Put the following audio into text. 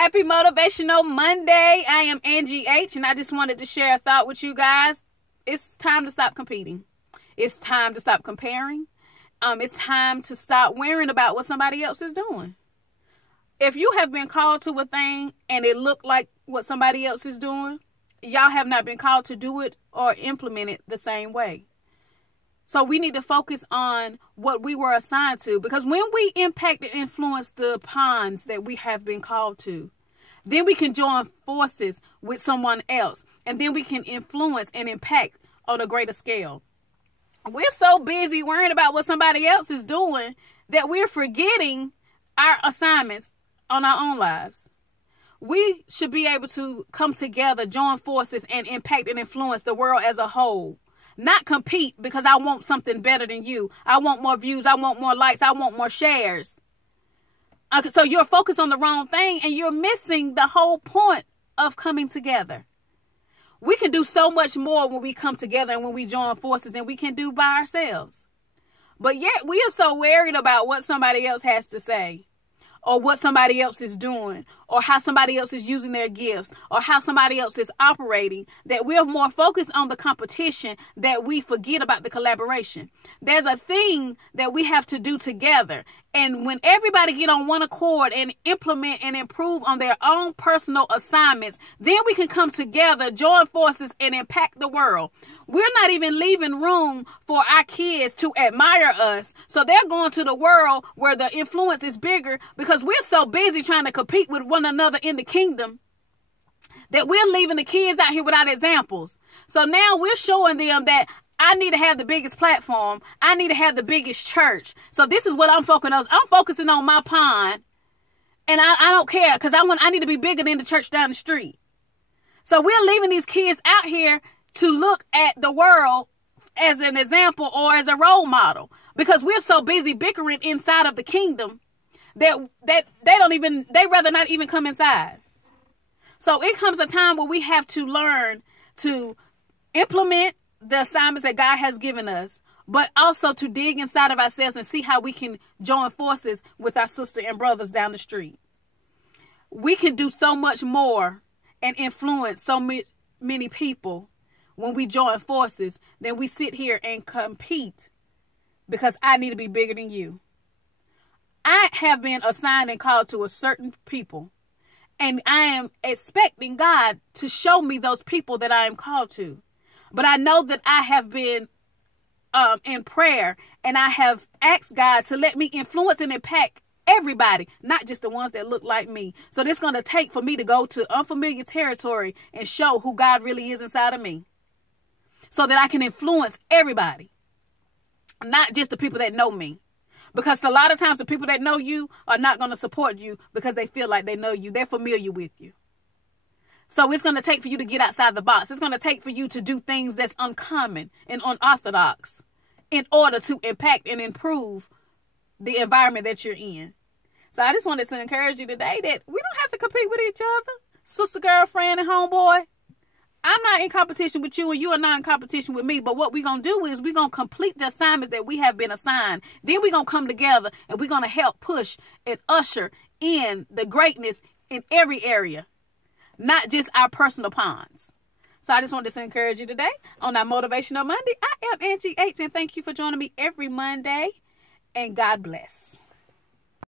Happy Motivational Monday. I am Angie H, and I just wanted to share a thought with you guys. It's time to stop competing. It's time to stop comparing. It's time to stop worrying about what somebody else is doing. If you have been called to a thing and it looked like what somebody else is doing, y'all have not been called to do it or implement it the same way. So we need to focus on what we were assigned to, because when we impact and influence the ponds that we have been called to, then we can join forces with someone else, and then we can influence and impact on a greater scale. We're so busy worrying about what somebody else is doing that we're forgetting our assignments on our own lives. We should be able to come together, join forces, and impact and influence the world as a whole. Not compete because I want something better than you. I want more views. I want more likes. I want more shares. So you're focused on the wrong thing, and you're missing the whole point of coming together. We can do so much more when we come together and when we join forces than we can do by ourselves. But yet we are so worried about what somebody else has to say, or what somebody else is doing, or how somebody else is using their gifts, or how somebody else is operating, that we're more focused on the competition that we forget about the collaboration. There's a thing that we have to do together. And when everybody get on one accord and implement and improve on their own personal assignments, then we can come together, join forces, and impact the world. We're not even leaving room for our kids to admire us. So they're going to the world where the influence is bigger, because we're so busy trying to compete with one another in the kingdom that we're leaving the kids out here without examples. So now we're showing them that I need to have the biggest platform. I need to have the biggest church. So this is what I'm focusing on. I'm focusing on my pond, and I don't care, because I need to be bigger than the church down the street. So we're leaving these kids out here to look at the world as an example or as a role model, because we're so busy bickering inside of the kingdom that they rather not even come inside. So it comes a time where we have to learn to implement the assignments that God has given us, but also to dig inside of ourselves and see how we can join forces with our sister and brothers down the street. We can do so much more and influence so many people when we join forces than we sit here and compete because I need to be bigger than you. I have been assigned and called to a certain people, and I am expecting God to show me those people that I am called to. But I know that I have been in prayer, and I have asked God to let me influence and impact everybody, not just the ones that look like me. So it's going to take for me to go to unfamiliar territory and show who God really is inside of me, so that I can influence everybody, not just the people that know me. Because a lot of times the people that know you are not going to support you because they feel like they know you. They're familiar with you. So it's going to take for you to get outside the box. It's going to take for you to do things that's uncommon and unorthodox in order to impact and improve the environment that you're in. So I just wanted to encourage you today that we don't have to compete with each other. Sister, girlfriend, and homeboy. I'm not in competition with you, and you are not in competition with me. But what we're going to do is we're going to complete the assignments that we have been assigned. Then we're going to come together, and we're going to help push and usher in the greatness in every area, not just our personal ponds. So I just wanted to encourage you today on our Motivational Monday. I am Angie H, and thank you for joining me every Monday, and God bless.